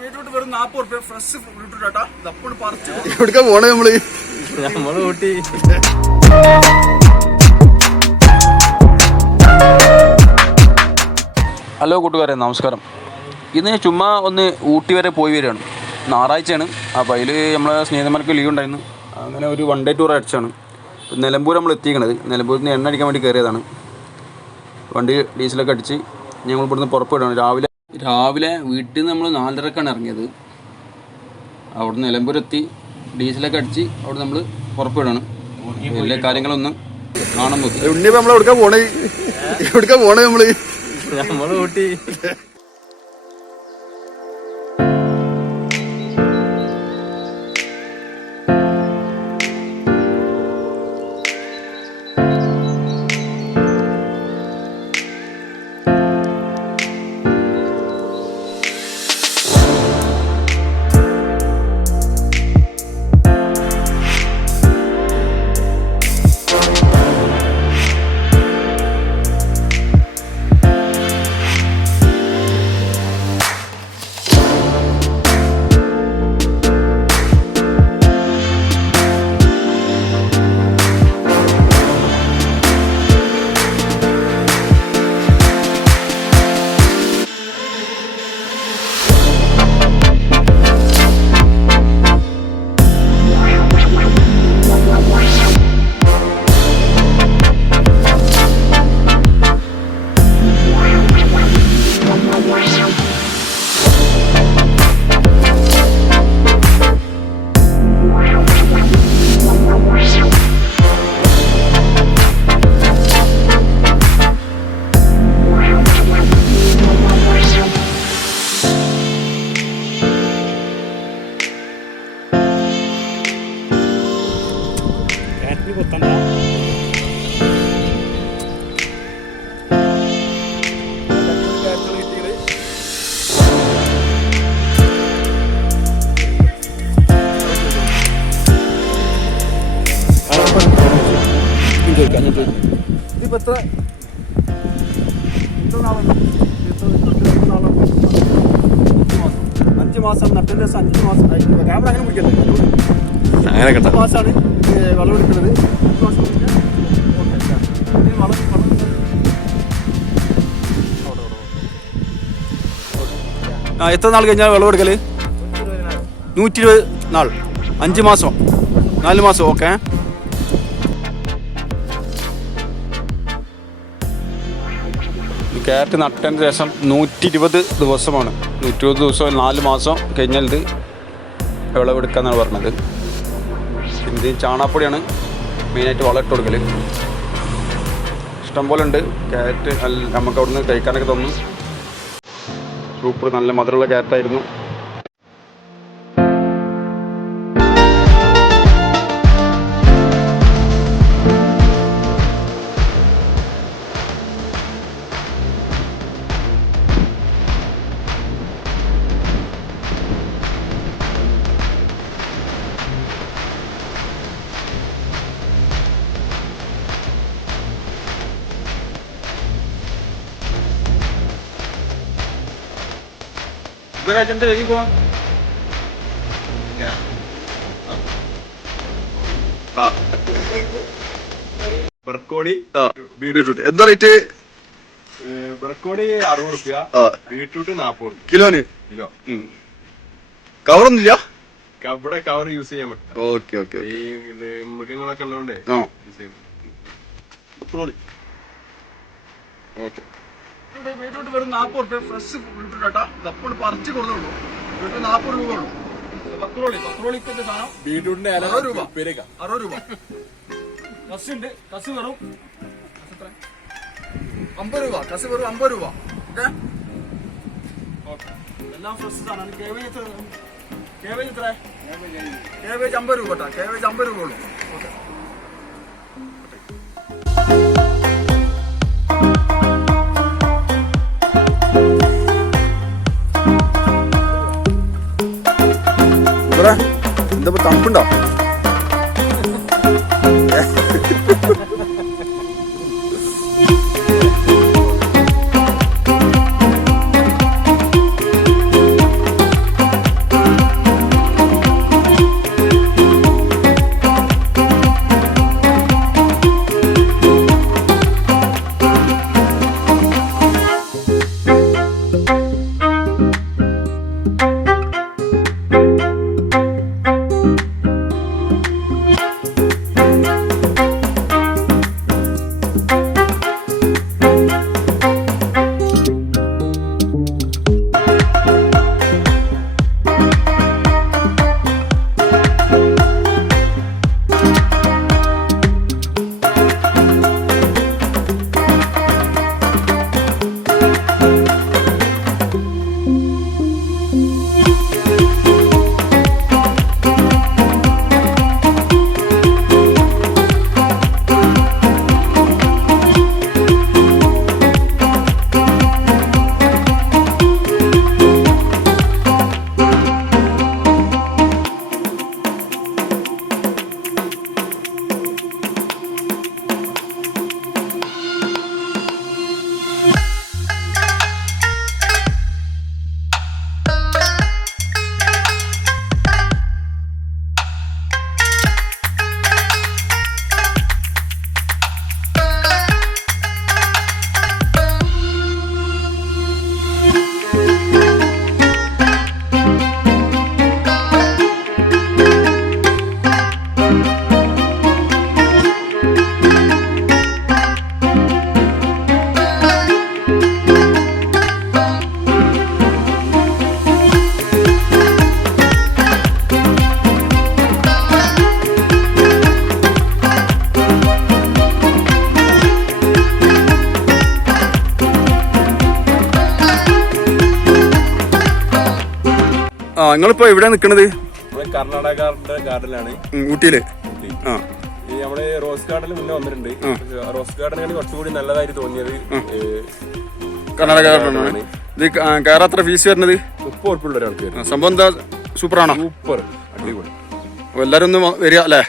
Beetroot വെറും 40 രൂപ fresh ബീട്രൂട്ടാ. ഇതപ്പോൾ പറിച്ചു. എവിടേക്കാ പോണേ നമ്മള് ഊട്ടി. ഹലോ കൂട്ടുകാരെ, നമസ്കാരം. ഇന്ന് ചുമ്മാ ഒന്ന് ഊട്ടി വരെ പോയി വരികയാണ്. ഞായറാഴ്ചയാണ്. അപ്പോൾ അതിൽ നമ്മളെ സ്നേഹിതന്മാർക്ക് ലീവ് ഉണ്ടായിരുന്നു. അങ്ങനെ ഒരു 1 ഡേ ടൂർ അടിച്ചാണ്. നിലമ്പൂർ നമ്മൾ എത്തിക്കണത്. നിലമ്പൂരിൽ നിന്ന് എണ്ണ അടിക്കാൻ വേണ്ടി കയറിയതാണ്. വണ്ടി ഡീസലൊക്കെ അടിച്ച് ഞങ്ങൾ ഇവിടുന്ന് പുറപ്പെടുകയാണ്. രാവിലെ വീട്ടിൽ നിന്ന് നമ്മൾ 4:30ക്കാണ് ഇറങ്ങിയത്. അവിടെ നിലമ്പൂരെത്തി ഡീസലൊക്കെ അടിച്ച് അവിടെ നമ്മൾ പുറപ്പെടുകയാണ്. എല്ലാ കാര്യങ്ങളൊന്നും കാണാൻ നോക്കി. നമ്മൾ എവിടേക്കാ പോണേ നമ്മള് ഊട്ടി. ഇതിപ്പോ 5 മാസം നട്ടിന്റെ 5 മാസം ക്യാമറ അങ്ങനെ പിടിക്കല്ലേ, 5 മാസമാണ് വിളവെടുക്കുന്നത്. എത്ര നാൾ കഴിഞ്ഞാൽ വിളവെടുക്കല്? 120 നാൾ, 5 മാസം, 4 മാസം. ഓക്കെ. ക്യാരറ്റ് നട്ടതിന് ശേഷം 120 ദിവസമാണ്. 120 ദിവസം 4 മാസം കഴിഞ്ഞാൽ ഇത് വിളവെടുക്കാന്നാണ് പറഞ്ഞത്. ഇത് ചാണാപ്പൊടിയാണ് മെയിനായിട്ട് വളമിട്ട് കൊടുക്കൽ. ഇഷ്ടംപോലെ ഉണ്ട് ക്യാരറ്റ്. നമുക്ക് അവിടുന്ന് കഴിക്കാനൊക്കെ തോന്നും. സൂപ്പർ, നല്ല മധുരമുള്ള ക്യാരറ്റായിരുന്നു. ബ്രക്കോളി ബീട്രൂട്ട് എന്താ റേറ്റ്? ബ്രക്കോളി 60 രൂപ, ബീട്രൂട്ട് 40 കിലോ. കവറൊന്നുമില്ല ഇവിടെ, കവർ യൂസ് ചെയ്യാൻ പറ്റും. ഓക്കെ. ഈ മൃഗങ്ങളൊക്കെ ഉള്ളതുകൊണ്ടേ യൂസ് ചെയ്യും. ബീട്രൂട്ട് വെറും 40 രൂപ ഫ്രഷ് ബീട്രൂട്ടാ. ഇതപ്പോൾ പറിച്ചു കൊടുത്തുള്ളൂ. ബീട്രൂട്ട് 40 രൂപ ഉള്ളൂ. പക്രോളിക്ക് സാധനം ബീട്രൂട്ടിന്റെ 60 രൂപ. 60 രൂപ. കസ് ഉണ്ട്. കസ് വെറും 50 രൂപ. കസ് വെറും 50 രൂപ. ഓക്കെ. എല്ലാം ഫ്രഷ് സാധനമാണ്. കേബേജ് എത്ര? കേബേജ് 50 രൂപ കേട്ടോ. കേബേജ് 50 രൂപ ഉള്ളൂ. ഓക്കെ. എന്താ തണുപ്പുണ്ടോ? ആ നിങ്ങളിപ്പോ എവിടെ നിൽക്കണത്? നമ്മള് കർണാടക ഗാർഡനിലാണ്. ഊട്ടിയില്. ആ ഈ നമ്മള് റോസ് ഗാർഡനിൽ മുന്നേ വന്നിട്ടുണ്ട്. റോസ് ഗാർഡനാണ് കുറച്ചുകൂടി നല്ലതായിട്ട് തോന്നിയത്. കർണാടക ഗാർഡനാണ്. ഇത് കയറാത്ര ഫീസ് വരുന്നത് 30 ഉറുപ്പിക ഒരാൾക്ക്. സംഭവം എന്താ? സൂപ്പറാണോ? സൂപ്പർ, അടിപൊളി. എല്ലാരും ഒന്ന് വരിക അല്ലേ?